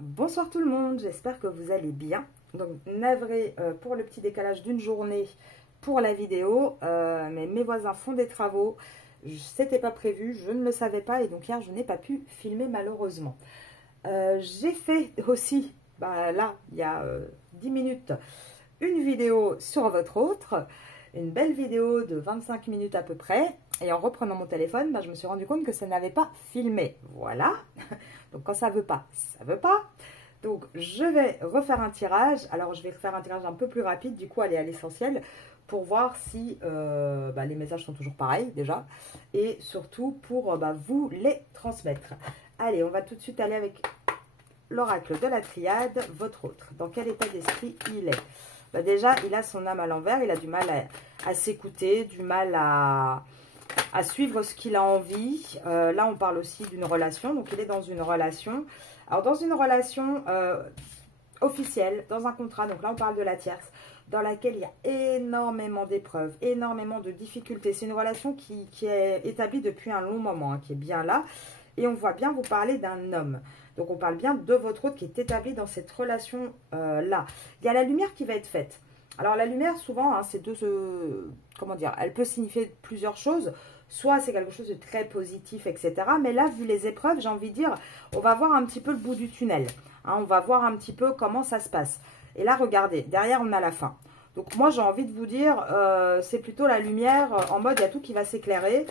Bonsoir tout le monde, j'espère que vous allez bien. Donc navré pour le petit décalage d'une journée pour la vidéo, mais mes voisins font des travaux, c'était pas prévu, je ne le savais pas et donc hier je n'ai pas pu filmer malheureusement. J'ai fait aussi, là il y a 10 minutes, une vidéo sur votre autre, une belle vidéo de 25 minutes à peu près. Et en reprenant mon téléphone, je me suis rendu compte que ça n'avait pas filmé. Voilà. Donc quand ça veut pas, ça veut pas. Donc je vais refaire un tirage. Alors je vais faire un tirage un peu plus rapide, du coup aller à l'essentiel pour voir si les messages sont toujours pareils déjà. Et surtout pour vous les transmettre. Allez, on va tout de suite aller avec l'oracle de la triade, votre autre. Dans quel état d'esprit il est? Déjà, il a son âme à l'envers, il a du mal à s'écouter, du mal à suivre ce qu'il a envie. Là, on parle aussi d'une relation, donc il est dans une relation. Alors, dans une relation officielle, dans un contrat, donc là, on parle de la tierce, dans laquelle il y a énormément d'épreuves, énormément de difficultés. C'est une relation qui est établie depuis un long moment, qui est bien là. Et on voit bien vous parler d'un homme. Donc, on parle bien de votre autre qui est établi dans cette relation-là. Il y a la lumière qui va être faite. Alors, la lumière, souvent, c'est comment dire, elle peut signifier plusieurs choses. Soit c'est quelque chose de très positif, etc. Mais là, vu les épreuves, j'ai envie de dire, on va voir un petit peu le bout du tunnel. On va voir un petit peu comment ça se passe. Et là, regardez, derrière, on a la fin. Donc, moi, j'ai envie de vous dire, c'est plutôt la lumière en mode, il y a tout qui va s'éclairer.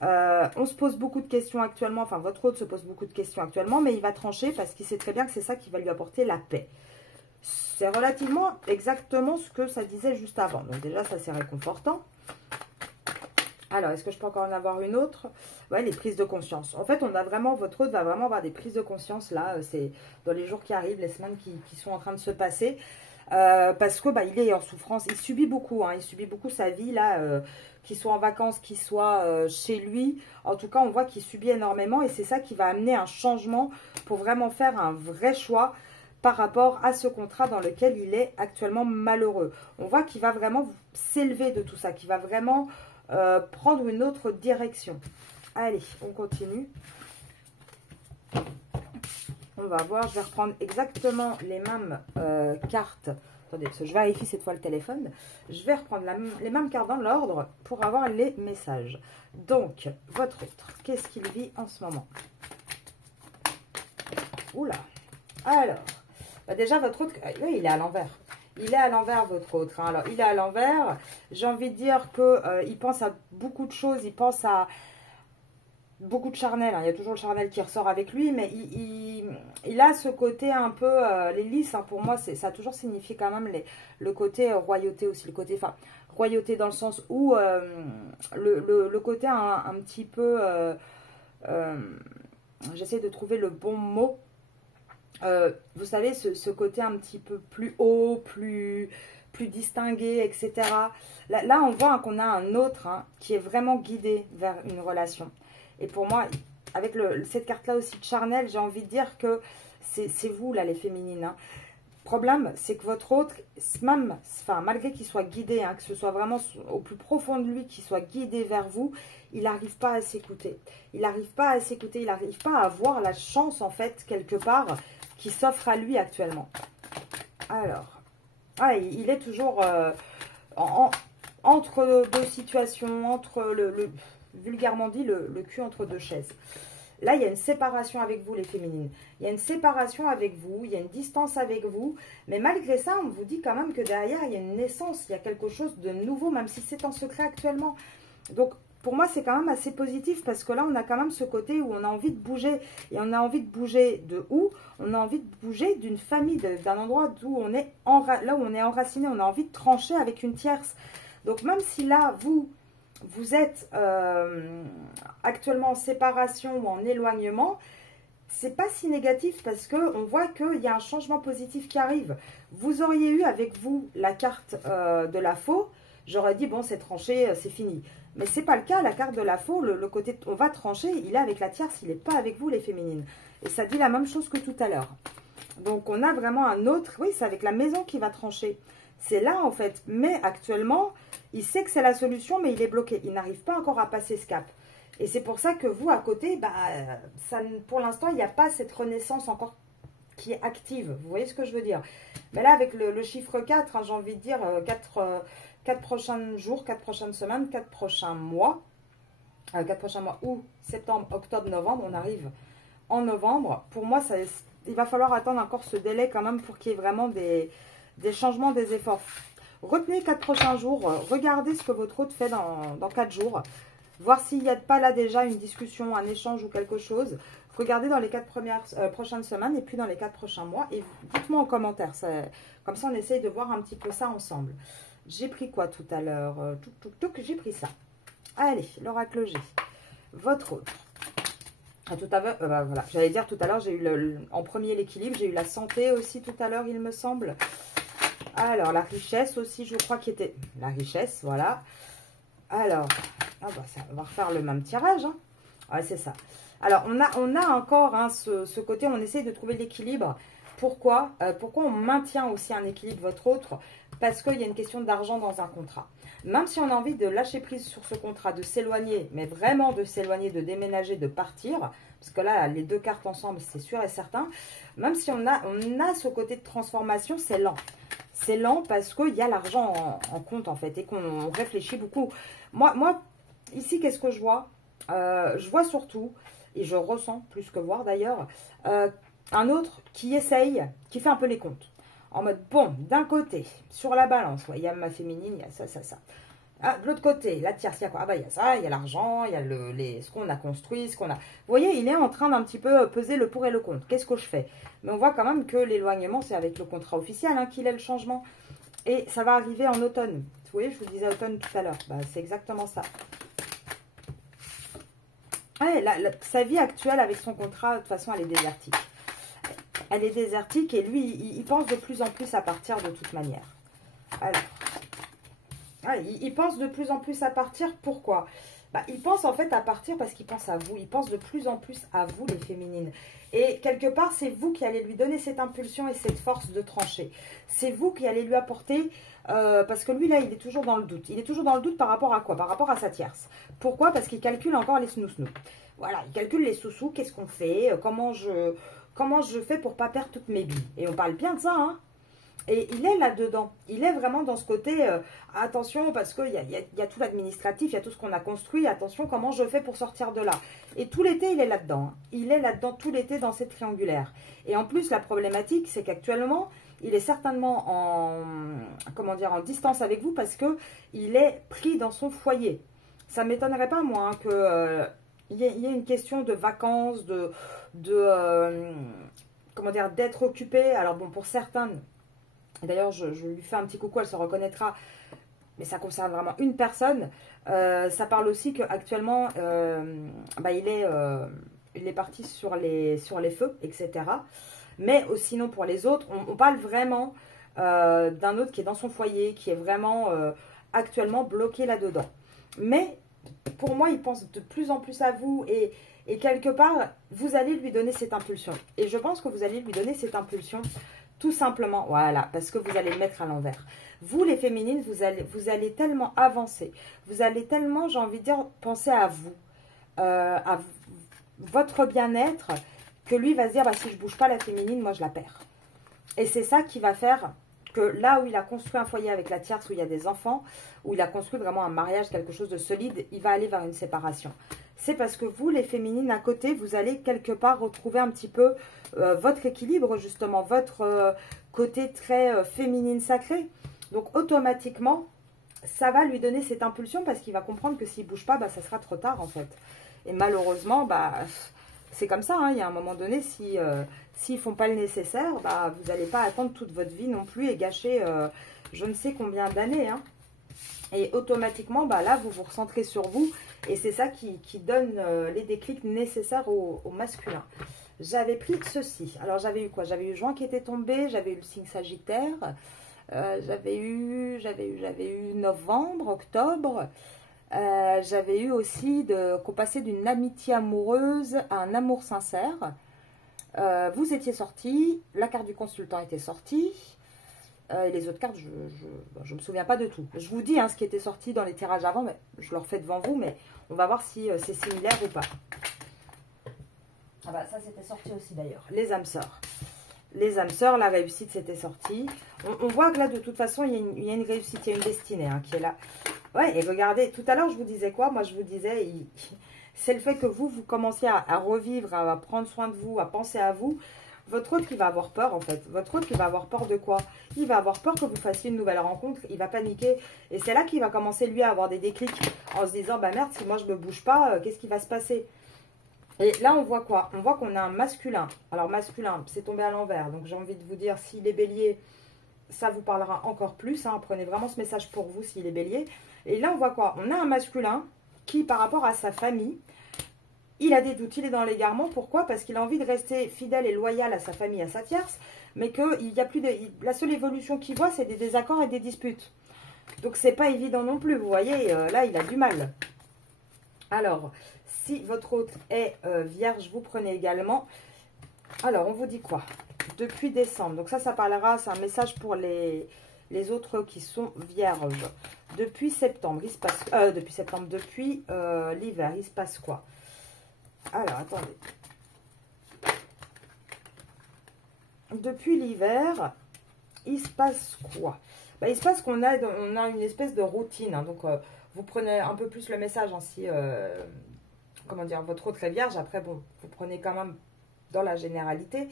On se pose beaucoup de questions actuellement, enfin votre autre se pose beaucoup de questions actuellement, mais il va trancher parce qu'il sait très bien que c'est ça qui va lui apporter la paix. C'est relativement exactement ce que ça disait juste avant, donc déjà ça c'est réconfortant. Alors, est-ce que je peux encore en avoir une autre? Ouais, les prises de conscience. En fait, on a vraiment, votre autre va vraiment avoir des prises de conscience là, c'est dans les jours qui arrivent, les semaines qui sont en train de se passer. Parce que il est en souffrance, il subit beaucoup, il subit beaucoup sa vie là, qu'il soit en vacances, qu'il soit chez lui. En tout cas, on voit qu'il subit énormément et c'est ça qui va amener un changement pour vraiment faire un vrai choix par rapport à ce contrat dans lequel il est actuellement malheureux. On voit qu'il va vraiment s'élever de tout ça, qu'il va vraiment prendre une autre direction. Allez, on continue. On va voir, je vais reprendre exactement les mêmes cartes. Attendez, parce que je vérifie cette fois le téléphone. Je vais reprendre les mêmes cartes dans l'ordre pour avoir les messages. Donc, votre autre, qu'est-ce qu'il vit en ce moment? Oula. Alors, déjà, votre autre, oui, il est à l'envers. Il est à l'envers, votre autre. Alors, il est à l'envers. J'ai envie de dire qu'il pense à beaucoup de choses. Il pense à beaucoup de charnel, il y a toujours le charnel qui ressort avec lui, mais il a ce côté un peu, les lys, pour moi, ça a toujours signifié quand même le côté royauté aussi, le côté, royauté dans le sens où le côté un petit peu, j'essaie de trouver le bon mot, vous savez, ce côté un petit peu plus haut, plus distingué, etc. Là on voit qu'on a un autre qui est vraiment guidé vers une relation. Et pour moi, avec cette carte-là aussi de charnel, j'ai envie de dire que c'est vous, là, les féminines. Le problème, c'est que votre autre, même, malgré qu'il soit guidé, que ce soit vraiment au plus profond de lui, qu'il soit guidé vers vous, il n'arrive pas à s'écouter. Il n'arrive pas à s'écouter, il n'arrive pas à voir la chance, en fait, quelque part, qui s'offre à lui actuellement. Alors, il est toujours entre deux situations, entre vulgairement dit, le cul entre deux chaises. Là, il y a une séparation avec vous, les féminines. Il y a une séparation avec vous, il y a une distance avec vous. Mais malgré ça, on vous dit quand même que derrière, il y a une naissance, il y a quelque chose de nouveau, même si c'est en secret actuellement. Donc, pour moi, c'est quand même assez positif parce que là, on a quand même ce côté où on a envie de bouger. Et on a envie de bouger de où? On a envie de bouger d'une famille, d'un endroit où on est là où on est enraciné. On a envie de trancher avec une tierce. Donc, même si là, vous êtes actuellement en séparation ou en éloignement, c'est pas si négatif parce que on voit qu'il y a un changement positif qui arrive. Vous auriez eu avec vous la carte de la faux, j'aurais dit bon, c'est tranché, c'est fini. Mais c'est pas le cas, la carte de la faux, le côté on va trancher, il est avec la tierce, il n'est pas avec vous les féminines. Et ça dit la même chose que tout à l'heure. Donc on a vraiment un autre, oui, c'est avec la maison qui va trancher. C'est là en fait, mais actuellement, il sait que c'est la solution, mais il est bloqué. Il n'arrive pas encore à passer ce cap. Et c'est pour ça que vous, à côté, pour l'instant, il n'y a pas cette renaissance encore qui est active. Vous voyez ce que je veux dire? Mais là, avec le chiffre 4, hein, j'ai envie de dire 4 prochains jours, 4 prochaines semaines, 4 prochains mois. 4 prochains mois, août, septembre, octobre, novembre, on arrive en novembre. Pour moi, il va falloir attendre encore ce délai quand même pour qu'il y ait vraiment des changements, des efforts. Retenez 4 prochains jours, regardez ce que votre hôte fait dans 4 jours, voir s'il n'y a pas là déjà une discussion, un échange ou quelque chose. Regardez dans les 4 prochaines semaines et puis dans les 4 prochains mois et dites-moi en commentaire. Comme ça, on essaye de voir un petit peu ça ensemble. J'ai pris quoi tout à l'heure? J'ai pris ça. Allez, l'oracle G. Votre autre. Tout à l'heure, voilà, j'allais dire tout à l'heure, j'ai eu en premier l'équilibre, j'ai eu la santé aussi tout à l'heure, il me semble. Alors, la richesse aussi, je crois qu'il était... La richesse, voilà. Alors, ça, on va refaire le même tirage. Hein. Ouais, c'est ça. Alors, on a encore hein, ce côté, on essaie de trouver l'équilibre. Pourquoi on maintient aussi un équilibre, votre autre? Parce qu'il y a une question d'argent dans un contrat. Même si on a envie de lâcher prise sur ce contrat, de s'éloigner, mais vraiment de s'éloigner, de déménager, de partir, parce que là, les deux cartes ensemble, c'est sûr et certain, même si on a ce côté de transformation, c'est lent. C'est lent parce qu'il y a l'argent en compte, en fait, et qu'on réfléchit beaucoup. Moi ici, qu'est-ce que je vois? Je vois surtout, et je ressens, plus que voir d'ailleurs, un autre qui essaye, qui fait un peu les comptes. En mode, bon, d'un côté, sur la balance, ouais, il y a ma féminine, il y a ça, ça, ça. Ah, de l'autre côté, la tierce, il y a quoi? Ah bah, il y a ça, il y a l'argent, il y a ce qu'on a construit, ce qu'on a... Vous voyez, il est en train d'un petit peu peser le pour et le contre. Qu'est-ce que je fais? Mais on voit quand même que l'éloignement, c'est avec le contrat officiel hein, qu'il est le changement. Et ça va arriver en automne. Vous voyez, je vous disais automne tout à l'heure. Bah, c'est exactement ça. Ouais, sa vie actuelle avec son contrat, de toute façon, elle est désertique. Elle est désertique et lui, il pense de plus en plus à partir de toute manière. Alors, il pense de plus en plus à partir. Pourquoi? Il pense en fait à partir parce qu'il pense à vous. Il pense de plus en plus à vous, les féminines. Et quelque part, c'est vous qui allez lui donner cette impulsion et cette force de trancher. C'est vous qui allez lui apporter... parce que lui, là, il est toujours dans le doute. Il est toujours dans le doute par rapport à quoi? Par rapport à sa tierce. Pourquoi? Parce qu'il calcule encore les snous-snous. Voilà, il calcule les sous-sous. Qu'est-ce qu'on fait? Comment je fais pour pas perdre toutes mes billes? Et on parle bien de ça, hein. Et il est là-dedans. Il est vraiment dans ce côté, attention, parce qu'il y a tout l'administratif, il y a tout ce qu'on a construit. Attention, comment je fais pour sortir de là? Et tout l'été, il est là-dedans. Hein. Il est là-dedans tout l'été dans cette triangulaire. Et en plus, la problématique, c'est qu'actuellement, il est certainement en distance avec vous parce qu'il est pris dans son foyer. Ça ne m'étonnerait pas, moi, hein, qu'il y ait une question de vacances, d'être occupé. Alors bon, pour certains... D'ailleurs, je lui fais un petit coucou, elle se reconnaîtra. Mais ça concerne vraiment une personne. Ça parle aussi qu'actuellement, il est parti sur les feux, etc. Mais sinon, pour les autres, on parle vraiment d'un autre qui est dans son foyer, qui est vraiment actuellement bloqué là-dedans. Mais pour moi, il pense de plus en plus à vous et quelque part, vous allez lui donner cette impulsion. Et je pense que vous allez lui donner cette impulsion tout simplement, voilà, parce que vous allez le mettre à l'envers. Vous, les féminines, vous allez tellement avancer. Vous allez tellement, j'ai envie de dire, penser à vous, à votre bien-être, que lui va se dire, si je ne bouge pas la féminine, moi je la perds. Et c'est ça qui va faire que là où il a construit un foyer avec la tierce, où il y a des enfants, où il a construit vraiment un mariage, quelque chose de solide, il va aller vers une séparation. C'est parce que vous, les féminines, à côté, vous allez quelque part retrouver un petit peu votre équilibre, justement, votre côté très féminine sacrée. Donc, automatiquement, ça va lui donner cette impulsion parce qu'il va comprendre que s'il ne bouge pas, ça sera trop tard, en fait. Et malheureusement, c'est comme ça, hein, il y a un moment donné, s'ils ne font pas le nécessaire, vous n'allez pas attendre toute votre vie non plus et gâcher je ne sais combien d'années, hein. Et automatiquement, là, vous vous recentrez sur vous. Et c'est ça qui donne les déclics nécessaires au masculin. J'avais pris ceci. Alors, j'avais eu quoi? J'avais eu juin qui était tombé. J'avais eu le signe Sagittaire. J'avais eu novembre, octobre. J'avais eu aussi qu'on passait d'une amitié amoureuse à un amour sincère. Vous étiez sortis. La carte du consultant était sortie. Et les autres cartes, je ne me souviens pas de tout. Je vous dis ce qui était sorti dans les tirages avant, mais je le refais devant vous, mais on va voir si c'est similaire ou pas. Ça c'était sorti aussi d'ailleurs. Les âmes sœurs. Les âmes sœurs, la réussite s'était sortie. On voit que là, de toute façon, il y a une réussite, il y a une destinée hein, qui est là. Ouais, et regardez, tout à l'heure, je vous disais quoi? Moi, je vous disais, c'est le fait que vous commenciez à revivre, à prendre soin de vous, à penser à vous. Votre autre, il va avoir peur, en fait. Votre autre, il va avoir peur de quoi? Il va avoir peur que vous fassiez une nouvelle rencontre. Il va paniquer. Et c'est là qu'il va commencer, lui, à avoir des déclics. En se disant, bah merde, si moi, je me bouge pas, qu'est-ce qui va se passer? Et là, on voit quoi? On voit qu'on a un masculin. Alors, masculin, c'est tombé à l'envers. Donc, j'ai envie de vous dire, s'il est bélier, ça vous parlera encore plus. Hein. Prenez vraiment ce message pour vous s'il est bélier. Et là, on voit quoi? On a un masculin qui, par rapport à sa famille, il a des doutes, il est dans l'égarement. Pourquoi? Parce qu'il a envie de rester fidèle et loyal à sa famille, à sa tierce, mais qu'il y a plus de... La seule évolution qu'il voit, c'est des désaccords et des disputes. Donc, c'est pas évident non plus. Vous voyez, là, il a du mal. Alors, si votre autre est vierge, vous prenez également. Alors, on vous dit quoi? Depuis décembre. Donc, ça parlera, c'est un message pour les autres qui sont vierges. Depuis septembre, il se passe... depuis l'hiver, il se passe quoi? Alors, attendez. Depuis l'hiver, il se passe quoi? Ben, il se passe qu'on a une espèce de routine. Hein, donc, vous prenez un peu plus le message hein, si, comment dire, votre autre est vierge. Après, bon, vous prenez quand même dans la généralité.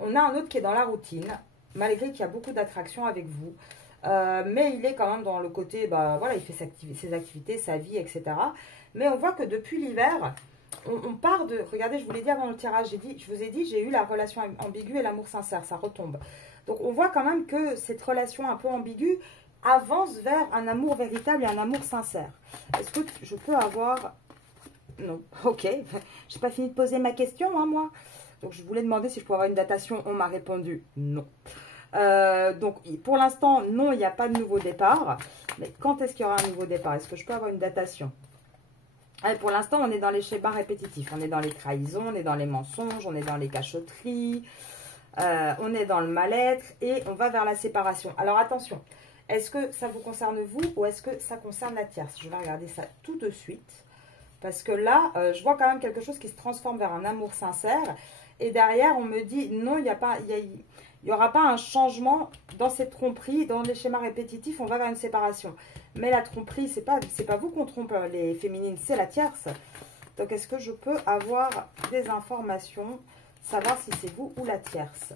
On a un autre qui est dans la routine, malgré qu'il y a beaucoup d'attraction avec vous. Mais il est quand même dans le côté, bah, voilà, il fait ses activités, sa vie, etc. Mais on voit que depuis l'hiver... On part de... Regardez, je vous l'ai dit avant le tirage, je vous ai dit, j'ai eu la relation ambiguë et l'amour sincère, ça retombe. Donc, on voit quand même que cette relation un peu ambiguë avance vers un amour véritable et un amour sincère. Est-ce que je peux avoir... Non, ok. J'ai pas fini de poser ma question, hein, moi. Donc, je voulais demander si je pouvais avoir une datation. On m'a répondu non. Donc, pour l'instant, non, il n'y a pas de nouveau départ. Mais quand est-ce qu'il y aura un nouveau départ? Est-ce que je peux avoir une datation? Allez, pour l'instant, on est dans les schémas répétitifs. On est dans les trahisons, on est dans les mensonges, on est dans les cachotteries, on est dans le mal-être et on va vers la séparation. Alors, attention, est-ce que ça vous concerne vous ou est-ce que ça concerne la tierce? Je vais regarder ça tout de suite parce que là, je vois quand même quelque chose qui se transforme vers un amour sincère et derrière, on me dit non, il n'y aura pas un changement dans cette tromperie, dans les schémas répétitifs, on va vers une séparation. Mais la tromperie, c'est pas vous qu'on trompe les féminines, c'est la tierce. Donc, est-ce que je peux avoir des informations, savoir si c'est vous ou la tierce?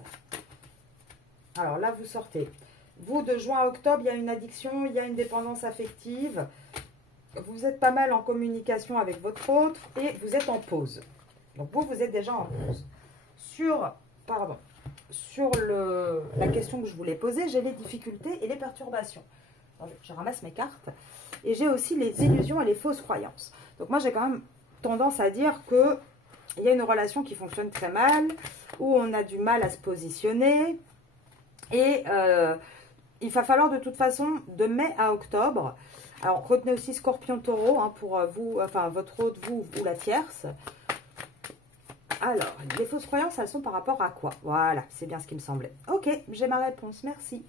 Alors là, vous sortez. Vous, de juin à octobre, il y a une addiction, il y a une dépendance affective. Vous êtes pas mal en communication avec votre autre et vous êtes en pause. Donc, vous êtes déjà en pause. Sur la question que je voulais poser, j'ai les difficultés et les perturbations. Je ramasse mes cartes. Et j'ai aussi les illusions et les fausses croyances. Donc moi, j'ai quand même tendance à dire qu'il y a une relation qui fonctionne très mal, où on a du mal à se positionner. Et il va falloir de toute façon, de mai à octobre, alors retenez aussi Scorpion-Taureau hein, pour vous, enfin votre autre, vous ou la tierce. Alors, les fausses croyances, elles sont par rapport à quoi? Voilà, c'est bien ce qui me semblait. Ok, j'ai ma réponse, merci.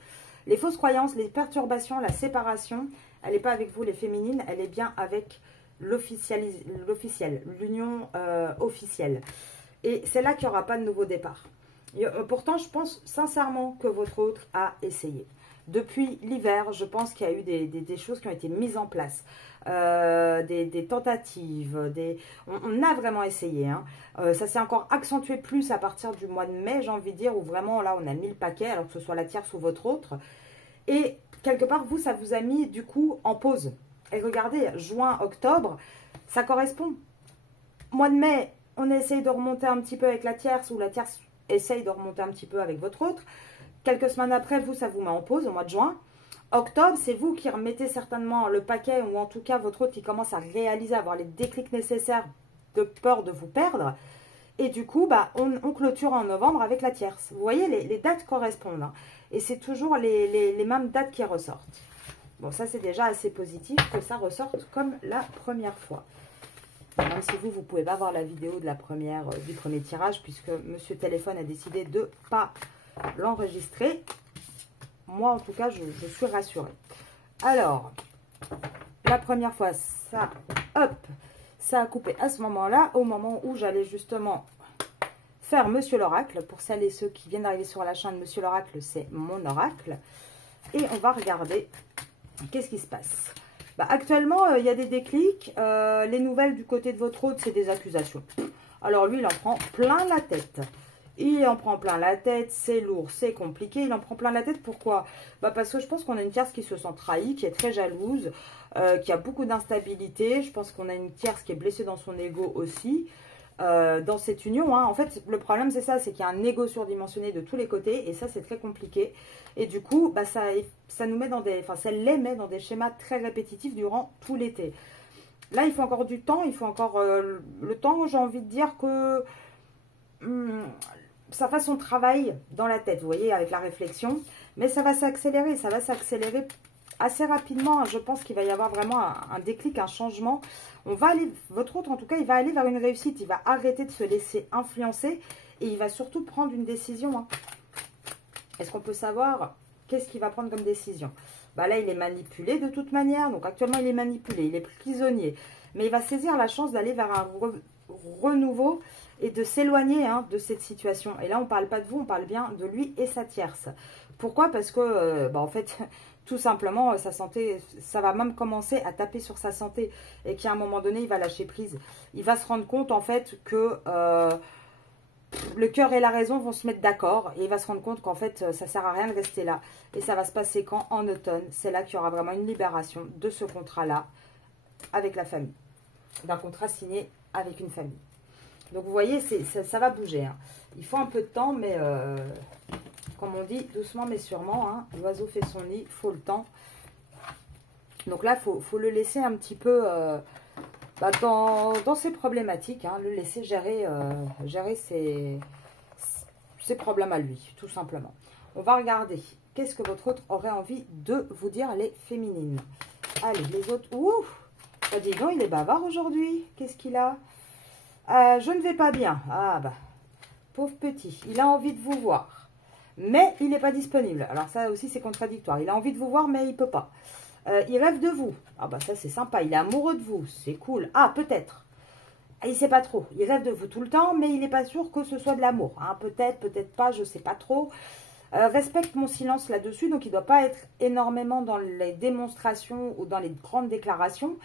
Les fausses croyances, les perturbations, la séparation, elle n'est pas avec vous les féminines, elle est bien avec l'officiel, l'union officielle. Et c'est là qu'il n'y aura pas de nouveau départ. Et, pourtant, je pense sincèrement que votre autre a essayé. Depuis l'hiver, je pense qu'il y a eu des choses qui ont été mises en place. Des tentatives, on a vraiment essayé. Hein. Ça s'est encore accentué plus à partir du mois de mai, j'ai envie de dire, où vraiment là on a mis le paquet, alors que ce soit la tierce ou votre autre. Et quelque part, vous, ça vous a mis du coup en pause. Et regardez, juin, octobre, ça correspond. Mois de mai, on essaye de remonter un petit peu avec la tierce, ou la tierce essaye de remonter un petit peu avec votre autre. Quelques semaines après, vous, ça vous met en pause au mois de juin. Octobre, c'est vous qui remettez certainement le paquet, ou en tout cas votre autre qui commence à réaliser, à avoir les déclics nécessaires de peur de vous perdre. Et du coup, bah, on clôture en novembre avec la tierce. Vous voyez, les dates correspondent. Hein. Et c'est toujours les mêmes dates qui ressortent. Bon, ça c'est déjà assez positif que ça ressorte comme la première fois. Même si vous ne pouvez pas voir la vidéo de du premier tirage, puisque Monsieur Téléphone a décidé de ne pas l'enregistrer. Moi, en tout cas, je suis rassurée. Alors, la première fois, ça, hop, ça a coupé à ce moment-là, au moment où j'allais justement faire Monsieur l'Oracle. Pour celles et ceux qui viennent d'arriver sur la chaîne, Monsieur l'Oracle, c'est mon oracle. Et on va regarder qu'est-ce qui se passe. Bah, actuellement, il y a des déclics. Les nouvelles du côté de votre hôte, c'est des accusations. Alors lui, il en prend plein la tête. Il en prend plein la tête, c'est lourd, c'est compliqué. Il en prend plein la tête, pourquoi? Bah parce que je pense qu'on a une tierce qui se sent trahie, qui est très jalouse, qui a beaucoup d'instabilité. Je pense qu'on a une tierce qui est blessée dans son ego aussi, dans cette union. Hein. En fait, le problème, c'est ça, c'est qu'il y a un ego surdimensionné de tous les côtés, et ça, c'est très compliqué. Et du coup, bah, ça nous met dans des, enfin, ça les met dans des schémas très répétitifs durant tout l'été. Là, il faut encore du temps, il faut encore le temps, j'ai envie de dire que ça fasse son travail dans la tête, vous voyez, avec la réflexion. Mais ça va s'accélérer assez rapidement. Je pense qu'il va y avoir vraiment un déclic, un changement. On va aller, votre autre en tout cas, il va aller vers une réussite. Il va arrêter de se laisser influencer et il va surtout prendre une décision. Hein. Est-ce qu'on peut savoir qu'est-ce qu'il va prendre comme décision? Bah là, il est manipulé de toute manière. Donc actuellement, il est manipulé, il est prisonnier. Mais il va saisir la chance d'aller vers un renouveau et de s'éloigner de cette situation. Et là, on ne parle pas de vous, on parle bien de lui et sa tierce. Pourquoi? Parce que, en fait, tout simplement, sa santé, ça va même commencer à taper sur sa santé. Et qu'à un moment donné, il va lâcher prise. Il va se rendre compte, en fait, que le cœur et la raison vont se mettre d'accord. Et il va se rendre compte qu'en fait, ça ne sert à rien de rester là. Et ça va se passer quand? En automne. C'est là qu'il y aura vraiment une libération de ce contrat-là avec la famille. D'un contrat signé avec une famille. Donc, vous voyez, ça va bouger. Hein. Il faut un peu de temps, mais comme on dit, doucement mais sûrement. Hein. L'oiseau fait son nid, il faut le temps. Donc là, il faut le laisser un petit peu dans ses problématiques. Hein, le laisser gérer ses problèmes à lui, tout simplement. On va regarder. Qu'est-ce que votre autre aurait envie de vous dire, les féminines? Allez, les autres. Ouh, bah, dis donc, il est bavard aujourd'hui. Qu'est-ce qu'il a? Je ne vais pas bien. Ah bah, pauvre petit. Il a envie de vous voir. Mais il n'est pas disponible. Alors ça aussi, c'est contradictoire. Il a envie de vous voir, mais il ne peut pas. Il rêve de vous. Ah bah ça, c'est sympa. Il est amoureux de vous. C'est cool. Ah, peut-être. Il ne sait pas trop. Il rêve de vous tout le temps, mais il n'est pas sûr que ce soit de l'amour. Hein. Peut-être, peut-être pas, je ne sais pas trop. Respecte mon silence là-dessus. Donc, il ne doit pas être énormément dans les démonstrations ou dans les grandes déclarations.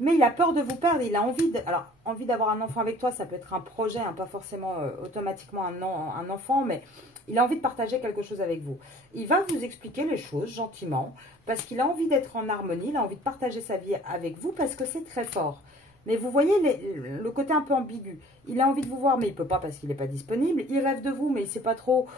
Mais il a peur de vous perdre, il a envie d'avoir un enfant avec toi, ça peut être un projet, hein, pas forcément automatiquement un enfant, mais il a envie de partager quelque chose avec vous. Il va vous expliquer les choses gentiment, parce qu'il a envie d'être en harmonie, il a envie de partager sa vie avec vous, parce que c'est très fort. Mais vous voyez le côté un peu ambigu. Il a envie de vous voir, mais il ne peut pas parce qu'il n'est pas disponible. Il rêve de vous, mais il ne sait pas trop.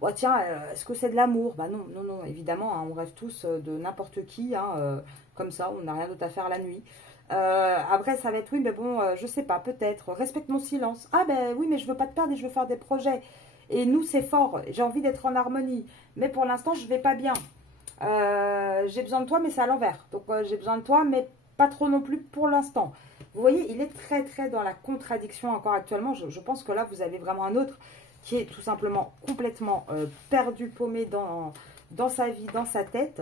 Oh, tiens, est-ce que c'est de l'amour? Bah non, non, non, évidemment, hein, on rêve tous de n'importe qui, hein, comme ça, on n'a rien d'autre à faire la nuit. Après, ça va être oui, mais bon, je sais pas, peut-être. Respecte mon silence. Ah ben oui, mais je veux pas te perdre et je veux faire des projets. Et nous, c'est fort. J'ai envie d'être en harmonie. Mais pour l'instant, je vais pas bien. J'ai besoin de toi, mais c'est à l'envers. Donc, j'ai besoin de toi, mais pas trop non plus pour l'instant. Vous voyez, il est très, très dans la contradiction encore actuellement. Je pense que là, vous avez vraiment un autre qui est tout simplement complètement perdu, paumé dans sa vie, dans sa tête.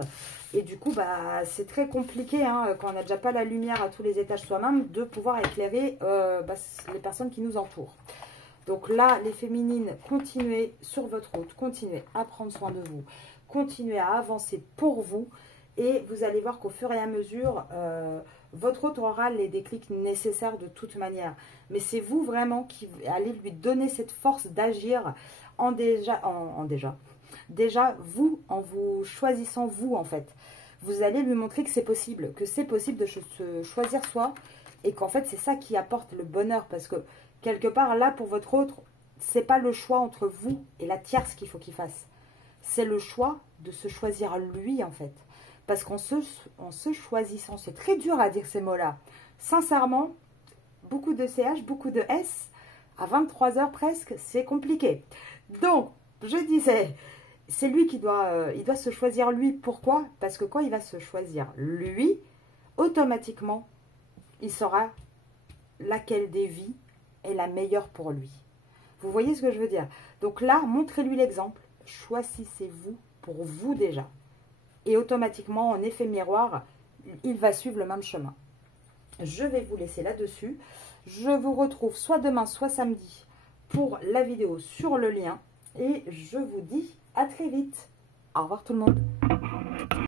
Et du coup, bah, c'est très compliqué, hein, quand on n'a déjà pas la lumière à tous les étages soi-même, de pouvoir éclairer les personnes qui nous entourent. Donc là, les féminines, continuez sur votre route, continuez à prendre soin de vous, continuez à avancer pour vous. Et vous allez voir qu'au fur et à mesure, votre hôte aura les déclics nécessaires de toute manière. Mais c'est vous vraiment qui allez lui donner cette force d'agir déjà, vous, en vous choisissant vous, en fait. Vous allez lui montrer que c'est possible de se choisir soi. Et qu'en fait, c'est ça qui apporte le bonheur. Parce que, quelque part, là, pour votre autre, c'est pas le choix entre vous et la tierce qu'il faut qu'il fasse. C'est le choix de se choisir lui, en fait. Parce qu'en se choisissant, c'est très dur à dire ces mots-là. Sincèrement, beaucoup de CH, beaucoup de S, à 23 h presque, c'est compliqué. Donc, je disais, c'est lui qui il doit se choisir lui. Pourquoi? Parce que quand il va se choisir lui, automatiquement, il saura laquelle des vies est la meilleure pour lui. Vous voyez ce que je veux dire? Donc là, montrez-lui l'exemple. Choisissez-vous pour vous déjà. Et automatiquement, en effet miroir, il va suivre le même chemin. Je vais vous laisser là-dessus. Je vous retrouve soit demain, soit samedi pour la vidéo sur le lien. Et je vous dis à très vite. Au revoir tout le monde.